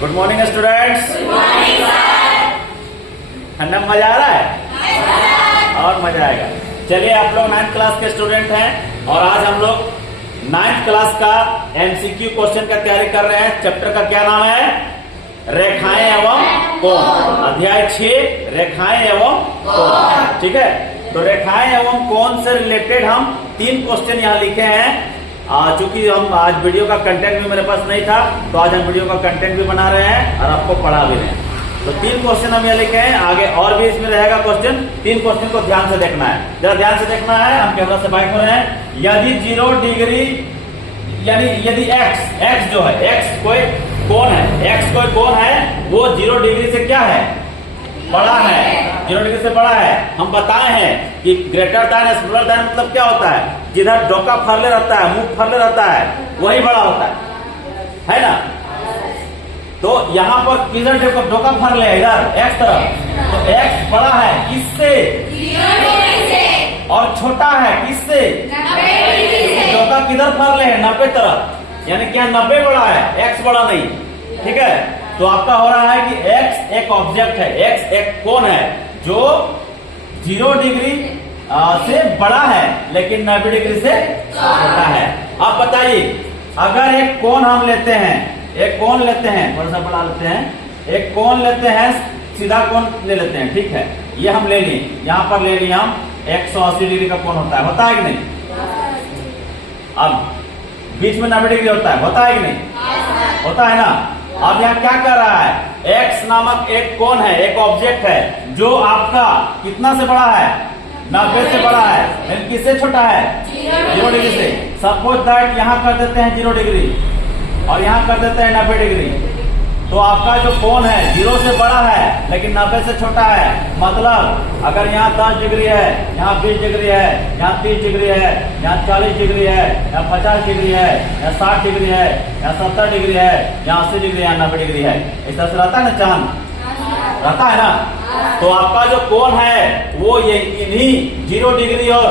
Good morning students. ठंडा में मजा आ रहा है और मजा आएगा। चलिए, आप लोग 9th क्लास के स्टूडेंट हैं और आज हम लोग 9th क्लास का MCQ क्वेश्चन का तैयारी कर रहे हैं। चैप्टर का क्या नाम है? रेखाएं एवं कोण। अध्याय 6 रेखाएं एवं कोण। ठीक है, तो रेखाएं एवं कोण से रिलेटेड हम 3 क्वेश्चन यहाँ लिखे हैं। चूंकि हम आज वीडियो का कंटेंट भी मेरे पास नहीं था, तो आज हम वीडियो का कंटेंट भी बना रहे हैं और आपको पढ़ा भी रहे हैं। तो 3 क्वेश्चन हम यहाँ लिखे हैं, आगे और भी इसमें रहेगा क्वेश्चन। 3 क्वेश्चन को ध्यान से देखना है, जरा ध्यान से देखना है। हम कैमरा से बाइक हो रहे हैं। यदि 0 डिग्री यानी यदि x जो है, x कोई कोण है, x कोई कोण है, वो 0 डिग्री से क्या है? बड़ा है। 0 डिग्री से बड़ा है। हम बताए हैं कि ग्रेटर देन स्मॉलर देन मतलब क्या होता है? जिधर डोका फरले रहता है, मुंह फरले रहता है, वही बड़ा होता है ना? तो यहाँ पर किधर डोका फरले है? इधर x तरफ। तो x बड़ा है किससे? और छोटा है किससे? डोका किधर फरले है? 90 तरफ। यानी क्या 90 बड़ा है, x बड़ा नहीं। ठीक है, तो आपका हो रहा है कि x एक ऑब्जेक्ट है, x एक कोण है जो 0 डिग्री से बड़ा है लेकिन 90 डिग्री से छोटा है। अब बताइए, अगर एक कोण हम लेते हैं, एक कोण लेते हैं, थोड़ा सा बड़ा लेते हैं, एक कोण लेते हैं, सीधा कोण ले लेते हैं। ठीक है, ये हम ले लिए, यहां पर ले लिए हम 180 डिग्री का कोण होता है कि नहीं? अब बीच में 90 डिग्री होता है कि नहीं? होता है ना। अब यहाँ क्या कर रहा है? x नामक एक कोण है, एक ऑब्जेक्ट है जो आपका कितना से बड़ा है? 90 से बड़ा है। लेकिन किससे छोटा है? 0 डिग्री से। सपोज दैट यहाँ कर देते हैं 0 डिग्री और यहाँ कर देते हैं 90 डिग्री। तो आपका जो कोण है 0 से बड़ा है लेकिन 90 से छोटा है। मतलब अगर यहाँ 10 डिग्री है, यहाँ 20 डिग्री है, यहाँ 30 डिग्री है, यहाँ 40 डिग्री है, यहाँ 50 डिग्री है, यहाँ 60 डिग्री है, यहाँ 70 डिग्री है, यहाँ 80 डिग्री, यहाँ 90 डिग्री है। इस तरह से रहता है ना, चांद रहता है ना। तो आपका जो कोण है वो ये इन्हीं 0 डिग्री और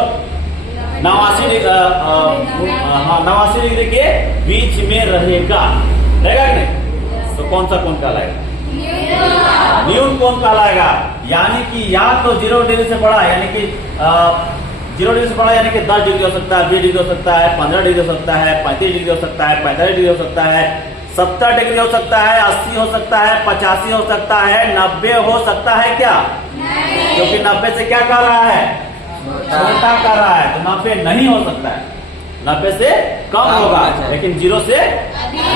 89 डिग्री के बीच में रहेगा कि नहीं? तो कौन सा कोण कहलाएगा? न्यून कोण कहलाएगा। यानी कि या तो 0 डिग्री से बड़ा, यानी कि 0 डिग्री से बड़ा यानी कि 10 डिग्री हो सकता है, 20 डिग्री हो सकता है, 15 डिग्री हो सकता है, 35 डिग्री हो सकता है, 45 डिग्री हो सकता है, 70 डिग्री हो सकता है, 80 हो सकता है, 85 हो सकता है, 90 हो सकता है क्या? क्योंकि 90 से क्या कर रहा है? छोटा कर रहा है। तो 90 नहीं हो सकता है, 90 से कम होगा, लेकिन 0 से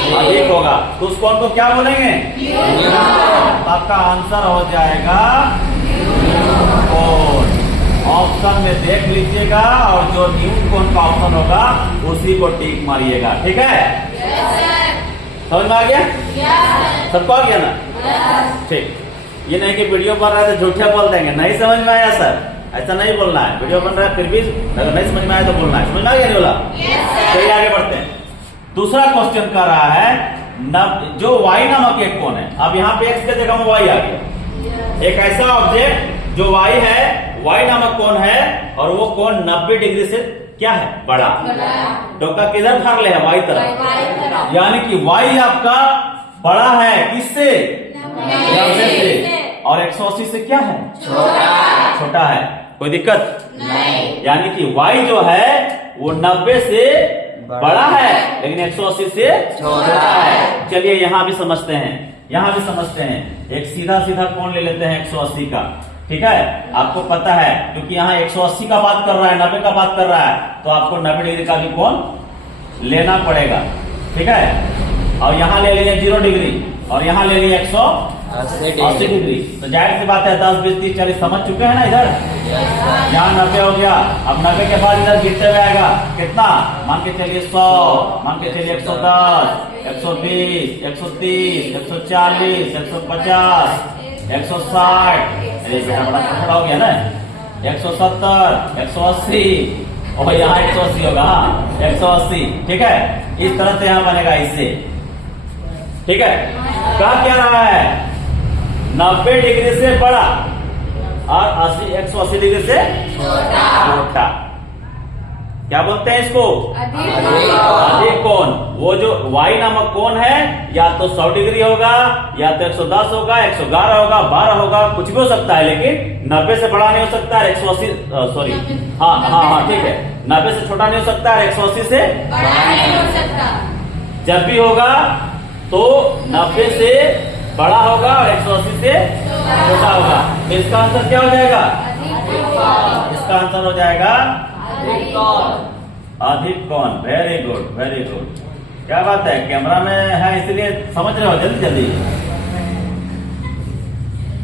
अधिक होगा। तो उस कोण को क्या बोलेंगे? आपका आंसर हो जाएगा कोण। ऑप्शन में देख लीजिएगा और जो न्यून कोण का ऑप्शन होगा उसी को टिक मारिएगा। ठीक है, समझ में आ गया? सबको आ गया ना? ठीक। ये नहीं कि वीडियो बन रहा है तो झूठे बोल देंगे, नहीं समझ में आया सर, ऐसा नहीं बोलना है। वीडियो बन रहा है फिर भी अगर नहीं समझ में आया तो बोलना है। समझ में आ गया नहीं बोला? चलिए आगे बढ़ते हैं। दूसरा क्वेश्चन कर रहा है जो y नामक एक कोण है। अब यहाँ पे x की जगह में y आ गया। एक ऐसा ऑब्जेक्ट जो y है, y नामक कोण है और वो कोण 90 डिग्री से क्या है? बड़ा। डोका किधर फाड़ ले है? y तरफ। यानी कि y आपका बड़ा है किससे? 90 से। और 180 से क्या है? छोटा है। कोई दिक्कत नहीं। यानी कि y जो है वो 90 से बड़ा है लेकिन 180 से छोटा है। चलिए यहाँ भी समझते हैं, यहाँ भी समझते हैं। एक सीधा सीधा कोण ले लेते हैं 180 का। ठीक है, आपको पता है क्योंकि यहाँ 180 का बात कर रहा है, 90 का बात कर रहा है, तो आपको 90 डिग्री का भी कोण लेना पड़ेगा। ठीक है, और यहाँ ले लिए 0 डिग्री और यहाँ ले लिए 180 डिग्री। तो जाहिर सी बात है 10, 20, 30, 40 समझ चुके हैं ना इधर? यहाँ 90 हो गया। अब 90 के बाद इधर गिरते हुए आएगा कितना? मान के चलिए 100, मान के चलिए 110, 120, 130, 140, 150, 160। अरे बेटा बड़ा खड़ा हो गया ना। 170, 180 और यहाँ 180 होगा। 180। ठीक है, इस तरह से यहाँ बनेगा इससे। ठीक है, कहा क्या रहा है? 90 डिग्री से बड़ा और 180 डिग्री से छोटा। क्या बोलते हैं इसको? अधिक अधिक कोण। वो जो y नामक कोण है या तो 100 डिग्री होगा, या तो 110 होगा, 111 होगा, 12 होगा, कुछ भी हो सकता है, लेकिन 90 से बड़ा नहीं हो सकता है, 180 सॉरी हाँ ठीक है, 90 से छोटा नहीं हो सकता है, 180 से बड़ा नहीं हो सकता। जब भी होगा तो 90 से बड़ा होगा और 180 से छोटा होगा। तो इसका आंसर क्या हो जाएगा? इसका आंसर हो जाएगा अधिक कोण। वेरी गुड, वेरी गुड, क्या बात है, कैमरा में है इसलिए समझ रहे हो, जल्दी जल्दी।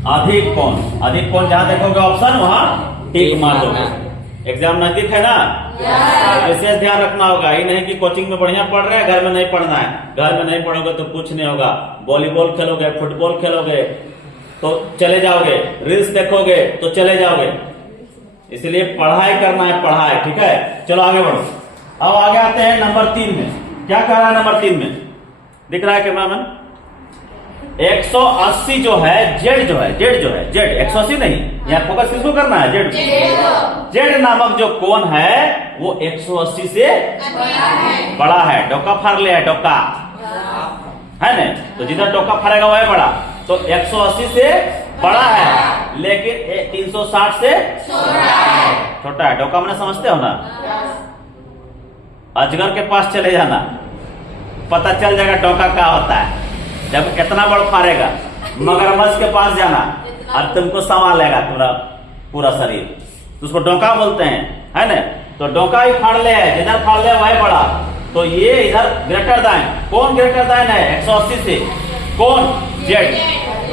अधिक कोण, अधिक कोण जहां देखोगे ऑप्शन वहां टिक मार दोगे। एग्जाम नजदीक है ना, विशेष ध्यान रखना होगा। ये नहीं कि कोचिंग में बढ़िया पढ़ रहे हैं, घर में नहीं पढ़ना है। घर में नहीं पढ़ोगे तो कुछ नहीं होगा। वॉलीबॉल खेलोगे, फुटबॉल खेलोगे तो चले जाओगे, रील्स देखोगे तो चले जाओगे। इसलिए पढ़ाई करना है, पढ़ाई, ठीक है। चलो आगे बढ़ो। अब आगे आते हैं नंबर 3 में। क्या कह रहा है नंबर 3 में? दिख रहा है कैमरामैन? 180 जो है, जेड जो है, जेड 180 नहीं, यहाँ फोकस किसको करना है? जेड। जेड नामक जो कोण है वो 180 से बड़ा है। डोका फाड़ लिया, डोका है ना, तो जिधर डोका फाड़ेगा वह बड़ा। तो 180 से बड़ा है, लेकिन 360 से छोटा है। डोका मैंने समझते हो ना? अजगर के पास चले जाना, पता चल जाएगा डोका क्या होता है। जब इतना बड़ा फाड़ेगा, मगरमच्छ के पास जाना और तुमको संभालेगा पूरा पूरा शरीर, तो उसको डोका बोलते हैं, है ना। तो डोका ही फाड़ ले है, जिधर फाड़ ले वही बड़ा। तो ये इधर ग्रेटर दाइन, कौन ग्रेटर दाइन है? 180 से। कौन? जेड।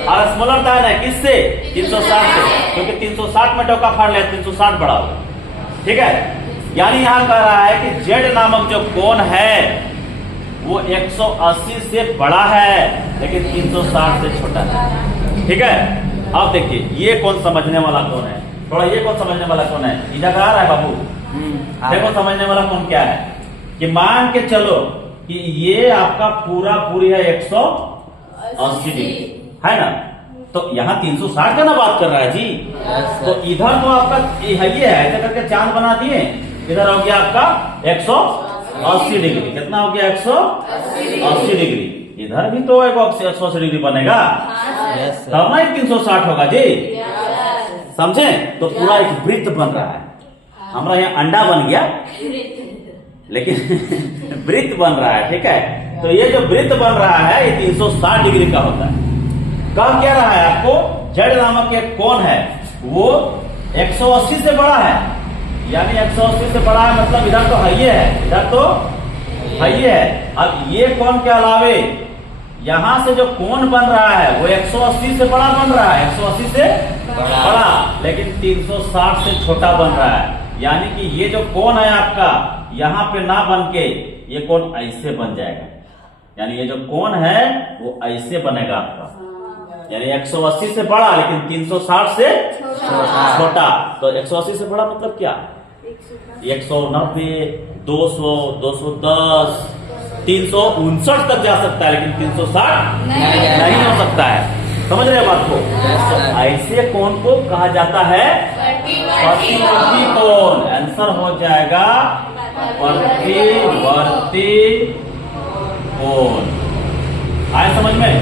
और स्मॉलर दाइन है किससे? 360 से, क्योंकि 360 में डोका फाड़ लिया, 360 बड़ा होगा, ठीक है। यानी यहां कह रहा है कि जेड नामक जो कोण है वो 180 से बड़ा है, लेकिन 360 से छोटा है, ठीक है। अब देखिए ये कौन समझने वाला कौन है, थोड़ा ये कौन समझने वाला कौन है, इधर आ रहा है बाबू। देखो समझने वाला कौन क्या है कि मान के चलो कि ये आपका पूरा पूरी है 180 डिग्री, है ना। तो यहाँ 360 का ना बात कर रहा है जी। तो इधर तो आपका ये है, ऐसे करके चांद बना दिए। इधर हो गया आपका 180 डिग्री। कितना हो गया? 180 डिग्री। इधर भी तो 180 डिग्री बनेगा, तब ना 360 होगा जी। समझे? तो पूरा एक वृत्त बन रहा है। हमारा यहाँ अंडा बन गया, लेकिन वृत्त बन रहा है, ठीक है। तो ये जो वृत्त बन रहा है ये 360 डिग्री का होता है। कह क्या रहा है आपको? जेड नामक एक कोण है वो 180 से बड़ा है, यानी 180 से बड़ा है मतलब इधर तो है, इधर तो है। अब ये कोण के अलावे यहां से जो कोण बन रहा है वो 180 से बड़ा बन रहा है, 180 से बड़ा, लेकिन 360 से छोटा बन रहा है। यानी कि ये जो कोण है आपका यहाँ पे ना बन के ये कोण ऐसे बन जाएगा। यानी ये जो कोण है वो ऐसे बनेगा आपका, यानी 180 से बड़ा लेकिन 360 से छोटा। तो 180 से बड़ा मतलब क्या? 190, 200, 210, 359 तक जा सकता है, लेकिन 360 नहीं हो सकता है। समझ रहे बात को? तो ऐसे कोण को कहा जाता है प्रतिवर्ती कोण। आंसर हो जाएगा प्रतिवर्ती कोण। आया समझ में?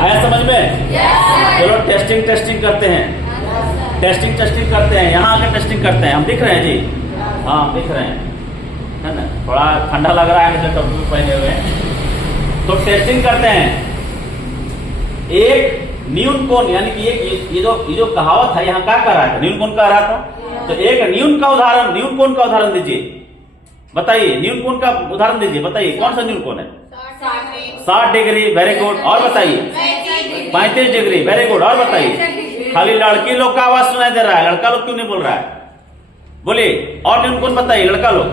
आया समझ में? चलो टेस्टिंग करते हैं, टेस्टिंग करते हैं। यहाँ आके टेस्टिंग करते हैं। हम दिख रहे हैं जी? हाँ हम दिख रहे हैं, है ना। थोड़ा ठंडा लग रहा है, तो टोपी पहने हुए हैं। तो टेस्टिंग करते हैं। एक न्यून कोण, यानी कि ये जो कहावत है यहाँ क्या कह रहा था? न्यून कोण कह रहा था। तो एक न्यून कोण का उदाहरण दीजिए, बताइए। न्यून कोण का उदाहरण दीजिए, बताइए कौन सा न्यून कोण है? 60 डिग्री। Very good. और बताइए? 35 डिग्री। Very good. और बताइए? खाली लड़की लोग का आवाज सुनाई दे रहा है, लड़का लोग क्यों नहीं बोल रहा है? बोलिए। और न्यून कोण बताइए लड़का लोग।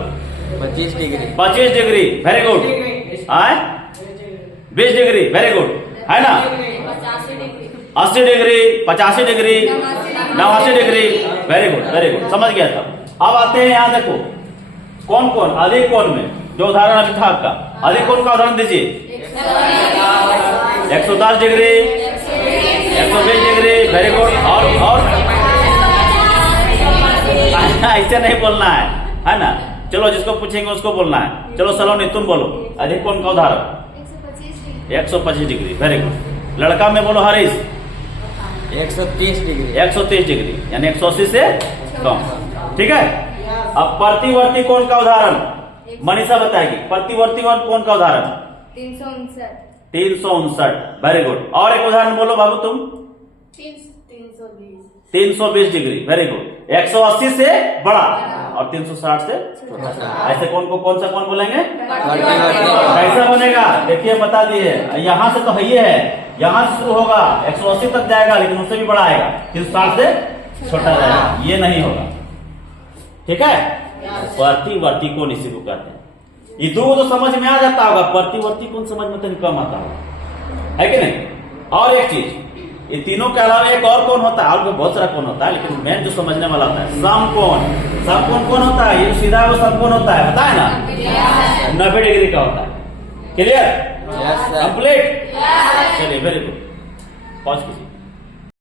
25 degree. 25 degree. Very good. 20 degree. Very good, है ना। 80 degree, 85 degree, 89 degree. Very good, very good, समझ गया था। अब आते हैं यहाँ देखो कौन अधिक कोण में जो उदाहरण अभी था आपका। अधिक कोण का उदाहरण दीजिए। 110 डिग्री, 120 डिग्री। Very good. और ऐसे नहीं बोलना है ना। चलो जिसको पूछेंगे उसको बोलना है। चलो सलोनी तुम बोलो, अधिक कोण का उदाहरण? 125 डिग्री। Very good. लड़का में बोलो हरीश। 130 डिग्री। 130 डिग्री यानी 180 से कम। ठीक है। अब प्रतिवर्ती कोण का उदाहरण मनीषा बताएगी। प्रतिवर्ती कोण का उदाहरण 359। 359। Very good. और एक उदाहरण बोलो बाबू तुम। 320। 320 डिग्री। Very good. 180 से बड़ा और 360 से ऐसे कोण को कौन सा कोण बोलेंगे? कैसा बनेगा देखिए, बता दिए। यहाँ से तो है ये है, यहाँ से शुरू होगा 180 तक जाएगा, लेकिन उससे भी बड़ा आएगा, 360 से छोटा जाएगा, ये नहीं होगा। ठीक है। प्रतिवर्ती कोण इसी को कहते हैं। ये दो तो समझ में आ जाता होगा, प्रतिवर्ती कोण समझ में तो कम आता होगा, है कि नहीं? और एक चीज, ये तीनों के अलावा एक और कोण होता है, और भी बहुत सारा कोण होता है, लेकिन मेन जो समझने वाला होता है समकोण। समकोण कौन होता है? ये सीधा वो समकोण होता है, पता है ना? 90 डिग्री का होता है। क्लियर? कंप्लीट? चलिए वेरी गुड। पॉज कीजिए।